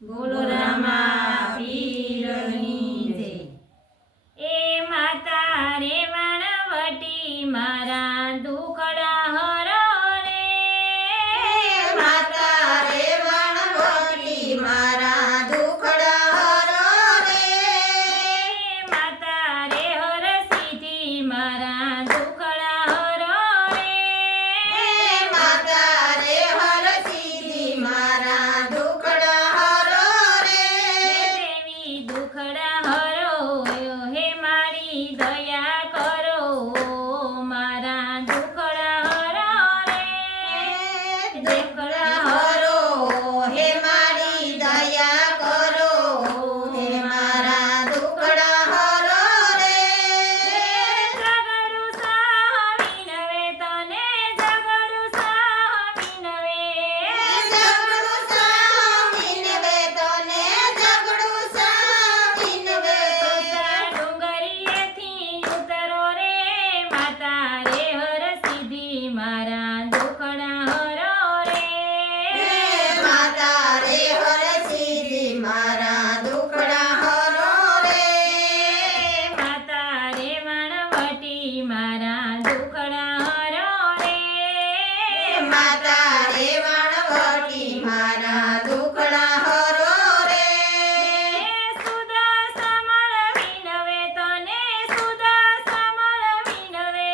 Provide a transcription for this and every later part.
બોલો રામા પીરની જય. એ માતા રે વાણવટી મારા દુખડા હરો રે. માતા રે વાણવટી મારા દુખડા હરો રે. માતા રે હરસિદ્ધિ મારા દુખડા હરો રે. માતા રે હરસિદ્ધિ મારા દુખડા હરો રે. દેવી દુખડા હરો હે મારી દયા કરો મારા દુખડા હરો રે. દુખડા હરો હે મારી દયા કરો હે મારા દુખડા હરો રે. જગડું સાવીનવે તને જગડું સાવીનવે. જગડું સાવીનવે તને જગડું સાવીનવે. ડુંગરીએથી ઉતરો રે માતા રે હરસિદ્ધિ મારા દુખડા હરો રે. માતા રે હરસિદ્ધિ મારા દુખડા હરો રે. માતા રે વાણવટી મારા દુખડા હરો રે. માતા રે વાણવટી મારા દુખડા હરો રે. સુદા સમળ વિનવે તને સુદા સમળ વિનવે.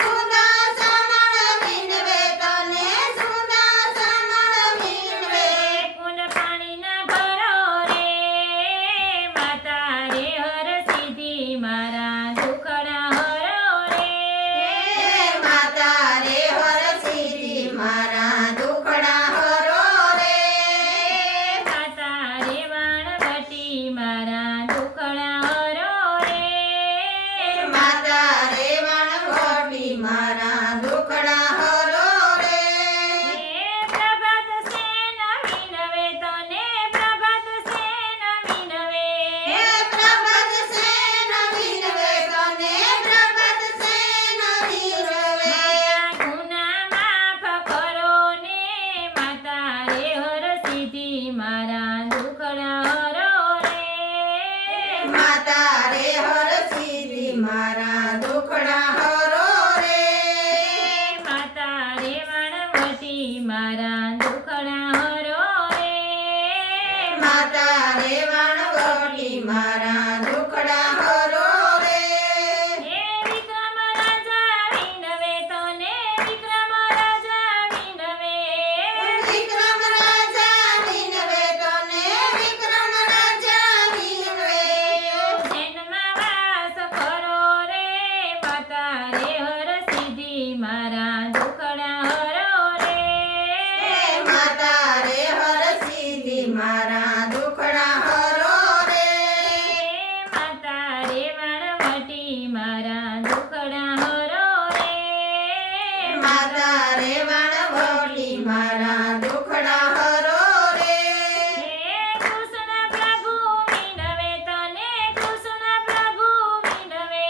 સુદા સમળ વિનવે તને સુદા સમળ વિનવે. કુંડ પાણીના ભરો રે માતા રે હરસિદ્ધિ મારા દુખડા હરો રે. માતા રે હરસિદ્ધિ મારા દુખડા હરો રે. માતા રે વાણવટી મારા દુખડા હરો રે. માતા રે વાણવટી મારા દુખડા હરો રે. પ્રભાત સેન વિનવે તને પ્રભાત સેન વિનવે. પ્રભાત સેન વિનવે તને પ્રભાત સેન વિનવે. મારા ગુના માફ કરો ને માતા રે હરસિદ્ધિ મારા દુખડા હરો રે. માતા રે હરસિદ્ધિ મારા દુખડા હરો રે. માતા રે વાણવટી મારા દુખડા હરો રે. માતા રે વાણવટી મારા દુખડા હરો રે. હે વિક્રમ રાજા વિનવે તને વિક્રમ રાજા વિનવે. વિક્રમ રાજા વિનવે તને વિક્રમ રાજા વિનવે. જન્મમાં વાસ કરો રે માતા રે હરસિદ્ધિ મારા દુખડા હરો રે. માતા રે હરસિદ્ધિ મારા દુખડા હરો રે. માતા રે વાણવટી મારા દુખડા હરો રે. માતા રે વાણવટી મારા દુખડા હરો રે. હે કૃષ્ણ પ્રભુ વિનવે તને કૃષ્ણ પ્રભુ વિનવે.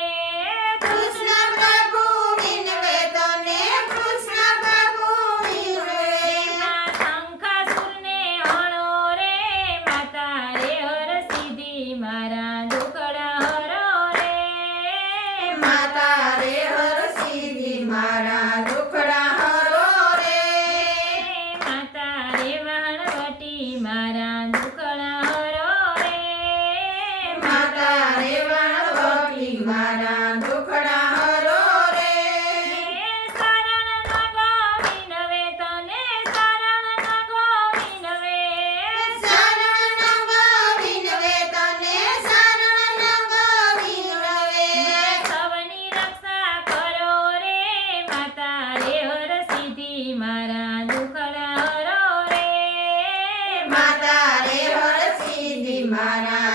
કૃષ્ણ પ્રભુ વિનવે તને કૃષ્ણ પ્રભુ વિનવે. એમના શંખાસુરને હણો રે માતા રે હરસિદ્ધિ મારા દુખડા હરો રે. માતા રે હરસિદ્ધિ મારા દુખડા હરો રે. માતા રે વાણવટી મારા દુખડા હરો રે. માતા રે વાણવટી મારા દુખડા હરો રે. શરણ ન ગોવિનવે તને શરણ ન ગોવિનવે. શરણ ન ગોવિનવે તને શરણ ન ગોવિનવે. સૌની રક્ષા કરો રે માતા રે હરસિદ્ધિ મારા દુખડા હરો રે. માતા રે હરસિદ્ધિ મારા